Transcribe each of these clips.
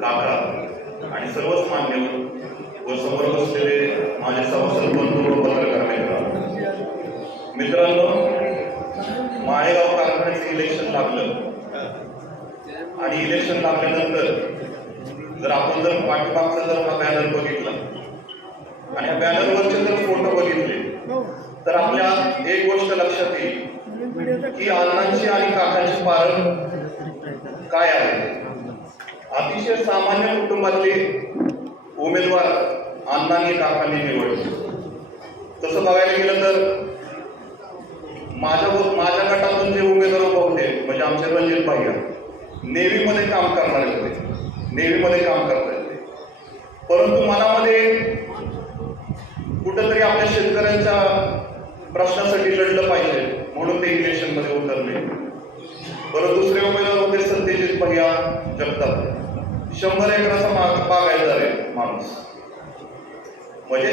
काका आणि सर्वच मान्यवर व समोर बसलेले माझे सभासद बंधू पत्रकार मित्र मित्रांनो माळेगाव कारखान्याचं इलेक्शन लागलं. आणि इलेक्शन लागल्यानंतर जर आपण जर पाठीमागचा जर हा बॅनर बघितला आणि या बॅनरवरचे जर फोटो बघितले तर आपल्या एक गोष्ट लक्षात येईल की अण्णांची आणि काकांची पारण काय आहे? अतिशय सामान्य कुटुंबातले उमेदवार अण्णांनी काकांनी निवडले. तसं बघायला गेलं तर माझ्या माझ्या गटातून जे उमेदवार उभा होते म्हणजे आमचे रणजित भाईया नेव्हीमध्ये काम करणारे होते. नेव्हीमध्ये काम करत होते परंतु मनामध्ये कुठंतरी आपल्या शेतकऱ्यांच्या प्रश्नासाठी लढलं पाहिजे म्हणून ते इलेक्शनमध्ये उतरले. परत दुसरे उमेदवार होते सत्यजित भैया जगताप. शंभर एकराचा माग बागायतदार आहे माणूस. म्हणजे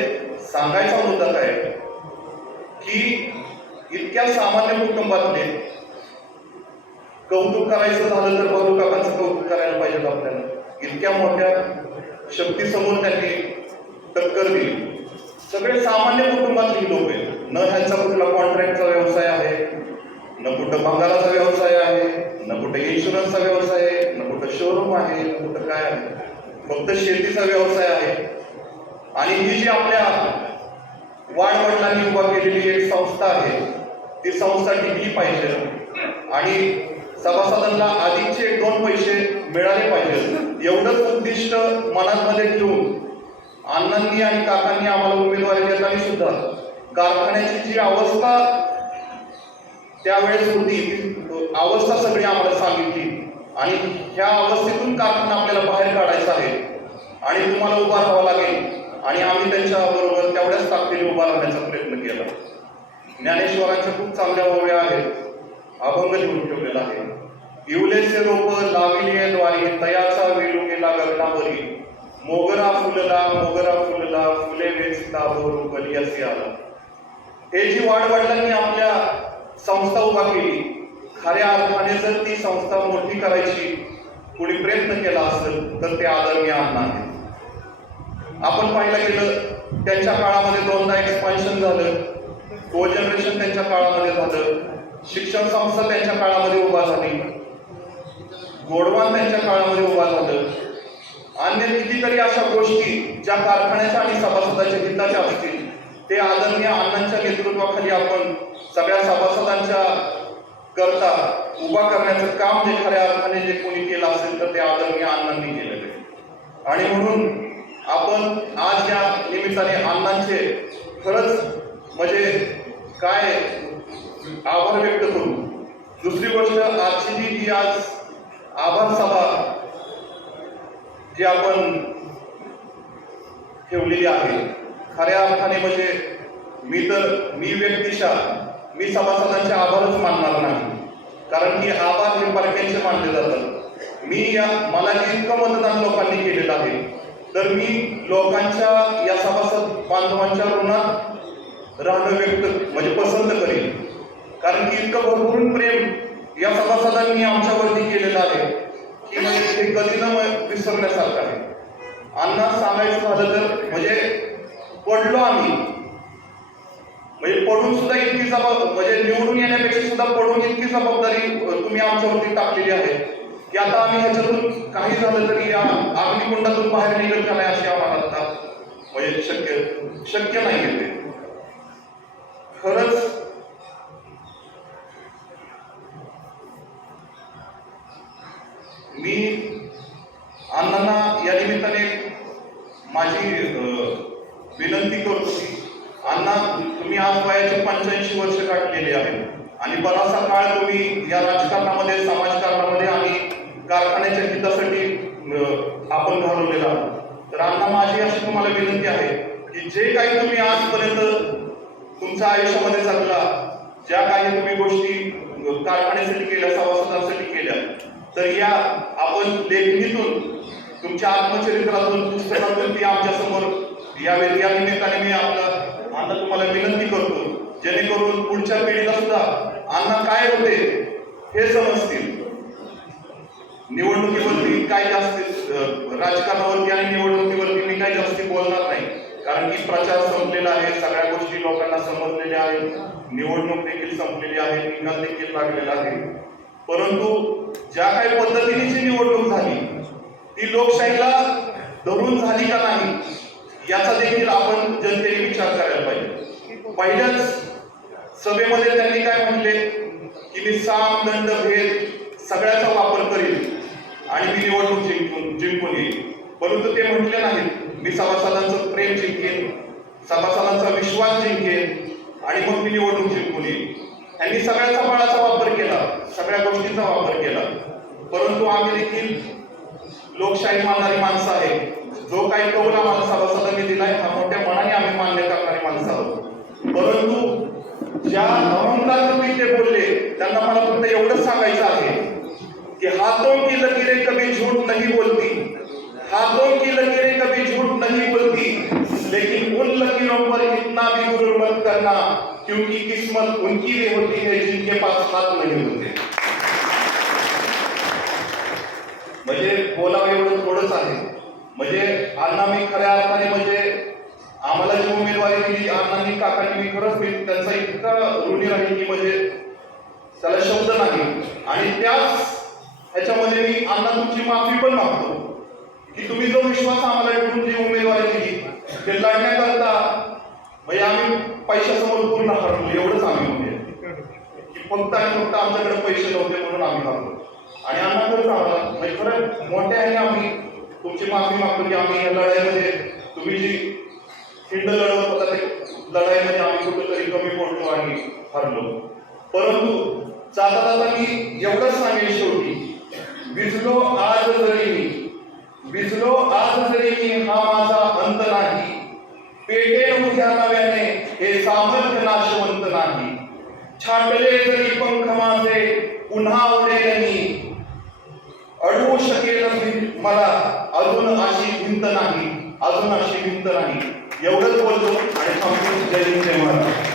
सांगायचा मुद्दा काय? की इतक्या सामान्य कुटुंबातले कौतुक करायचं झालं तर बाबू काकांचं कौतुक करायला पाहिजे आपल्याला. इतक्या मोठ्या शक्तीसमोर त्यांनी टक्कर दिली. सगळे सामान्य कुटुंबातली लोक आहेत. न ह्यांचा कुठला कॉन्ट्रॅक्टचा व्यवसाय आहे न कुठं बंगालाचा व्यवसाय आहे न कुठं इन्शुरन्सचा व्यवसाय आहे न कुठं शोरूम आहे न कुठं काय आहे. फक्त शेतीचा व्यवसाय आहे. आणि ही जी आपल्या वाडवडिलांनी उभा केलेली एक संस्था आहे ती संस्था टिकली पाहिजे आणि सभासदांना आधीचे एक दोन पैसे मिळाले पाहिजे एवढंच उद्दिष्ट मनामध्ये ठेवून अण्णांनी आणि काकांनी आम्हाला उमेदवारी देताना सुद्धा कारखान्याची जी अवस्था त्यावेळेस होती अवस्था सगळी आम्हाला सांगितली. आणि ह्या अवस्थेतून कारखाना आपल्याला बाहेर काढायचं आहे? आणि तुम्हाला उभा राहावं लागेल. आणि आम्ही त्यांच्या बरोबर तेवढ्याच ताकदीने उभा राहण्याचा प्रयत्न केला. ज्ञानेश्वरांच्या खूप चांगल्या ओव्या आहेत. अभंग लिहून ठेवलेला आहे. इवलेचे रोप लाविले द्वारी तयाचा वेलू गेला गगनावरी मोगरा फुलला मोगरा फुलला फुले वेचता बरोबर असे आला हे जी वाडवडिलांनी आपल्या संस्था उभा केली. खऱ्या अर्थाने जर ती संस्था मोठी करायची कोणी प्रयत्न केला असेल तर ते आदरणीय अण्णा आहे आपण पाहिलं गेलं त्यांच्या काळामध्ये दोनदा एक्सपान्शन झालं. को जनरेशन त्यांच्या काळामध्ये झालं. शिक्षण संस्था त्यांच्या काळामध्ये उभा झाली. गोडवान त्यांच्या काळामध्ये उभा झालं. अन्य कितीतरी अशा गोष्टी ज्या कारखान्याच्या आणि सभासदाच्या हिताच्या असतील ते आदरणीय अण्णांच्या नेतृत्वाखाली आपण सगळ्या सभासदांच्या करता उभा करण्याचं काम जे खऱ्या अर्थाने जे कोणी केलं असेल तर ते आदरणीय अण्णांनी केलेलं आहे. आणि म्हणून आपण आज या निमित्ताने अण्णांचे खरंच म्हणजे काय आभार व्यक्त करू. दुसरी गोष्ट आजची जी ही आज आभार सभा जी आपण ठेवलेली आहे खऱ्या अर्थाने म्हणजे मी तर मी व्यक्तिशा मी सभासदांचे आभारच मानणार नाही. कारण की आभार हे परक्यांचे मानले जातात. मी या मला जे इतकं मतदान लोकांनी केलेलं आहे तर मी लोकांच्या या सभासद बांधवांच्या ऋणात राहणं व्यक्त म्हणजे पसंत करेन. कारण की इतकं भरपूर प्रेम या सभासदांनी आमच्यावरती केलेलं आहे की म्हणजे ते कधी न विसरण्यासारखं आहे. अण्णा सांगायचं झालं तर म्हणजे पडलो आम्ही. म्हणजे पडून सुद्धा इतकी जबाब म्हणजे निवडून येण्यापेक्षा सुद्धा पडून इतकी जबाबदारी तुम्ही आमच्यावरती टाकलेली आहे. की आता आम्ही ह्याच्यातून काही झालं तरी या अग्निकुंडातून बाहेर निघत का नाही अशी आम्हाला म्हणजे शक्य शक्य नाही ते. अण्णा तुम्ही आज वयाचे पंच्याऐंशी वर्ष काढलेले आहेत आणि बराचसा काळ तुम्ही या राजकारणामध्ये समाजकारणामध्ये आणि कारखान्याच्या हितासाठी आपण घालवलेला तर अण्णा माझी अशी तुम्हाला विनंती आहे की जे काही तुम्ही आजपर्यंत तुमच्या आयुष्यामध्ये चालला ज्या काही तुम्ही गोष्टी कारखान्यासाठी केल्या सभासदांसाठी केल्या तर या आपण लेखणीतून तुमच्या आत्मचरित्रातून पुस्तकातून ती आमच्यासमोर या या निमित्ताने मी आपला अण्णा तुम्हाला विनंती करतो जेणेकरून पुढच्या पिढीला सुद्धा अण्णा काय होते हे समजतील. निवडणुकीवरती काय जास्त राजकारणावरती आणि निवडणुकीवरती मी काही जास्ती बोलणार नाही. कारण की प्रचार संपलेला आहे सगळ्या गोष्टी लोकांना समजलेल्या आहेत. निवडणूक देखील संपलेली आहे निकाल देखील लागलेला आहे. परंतु ज्या काही पद्धतीने जी निवडणूक झाली ती लोकशाहीला धरून झाली का नाही याचा देखील आपण जनतेने विचार करायला पाहिजे. पहिल्याच सभेमध्ये त्यांनी काय म्हटले? की मी साम दंड भेद सगळ्याचा वापर करीन आणि मी निवडणूक जिंकून जिंकून येईल परंतु ते म्हटले नाहीत. मी सभासदांचं प्रेम जिंकेन सभासदांचा विश्वास जिंकेन आणि मग मी निवडणूक जिंकून येईल त्यांनी सगळ्याचा बळाचा वापर केला सगळ्या गोष्टींचा वापर केला. परंतु आम्ही देखील लोकशाही मानणारी माणसं आहे जो काही कौल आम्हाला सभासदांनी दिलाय हा मोठ्या मनाने आम्ही मान्य करणारी माणसं आहोत. परंतु ज्या अहंकार मी ते बोलले त्यांना मला फक्त एवढंच सांगायचं आहे कि हाथों की लकीरें कभी झूठ नहीं बोलती. हाथों की लकीरें कभी झूठ नहीं बोलती. लेकिन उन लकीरों पर इतना भी गुरूर मत करना क्योंकि किस्मत उनकी भी होती है जिनके पास हाथ नहीं होते। म्हणजे बोलावं एवढं थोडंच आहे. म्हणजे अण्णा मी खऱ्या अर्थाने म्हणजे आम्हाला जी उमेदवारी दिली अण्णांनी काकांनी मी खरंच मी त्यांचा इतका ऋणी राहील की म्हणजे त्याला शब्द नाही. आणि त्याच ह्याच्यामध्ये मी अण्णा तुमची माफी पण मागतो. की तुम्ही जो विश्वास आम्हाला ठेवून जी उमेदवारी दिली ते लढण्याकरता म्हणजे आम्ही पैशासमोर पूर्ण हरलो एवढंच आम्ही म्हणजे. की फक्त आणि फक्त आमच्याकडे पैसे नव्हते म्हणून आम्ही हरलो आणि अण्णा खरंच आम्हाला म्हणजे खरं मोठ्या आम्ही तुमची माफी मागतो की आम्ही या लढाईमध्ये तुम्ही जी खिंड लढवत होता ते लढाईमध्ये आम्ही कुठेतरी कमी पडलो आणि हरलो. परंतु जाता जाता मी एवढंच सांगेल शेवटी विजलो आज जरी मी विजलो आज जरी मी हा माझा अंत नाही. पेटेल उद्या नव्याने हे सामर्थ्य नाशवंत नाही. छाटले जरी पंख माझे पुन्हा उडेल मी. अडवू शकेल मला अजून अशी भिंत नाही अजून अशी भिंत नाही. एवढंच बोलतो आणि थांबतो जय हिंद जय महाराज.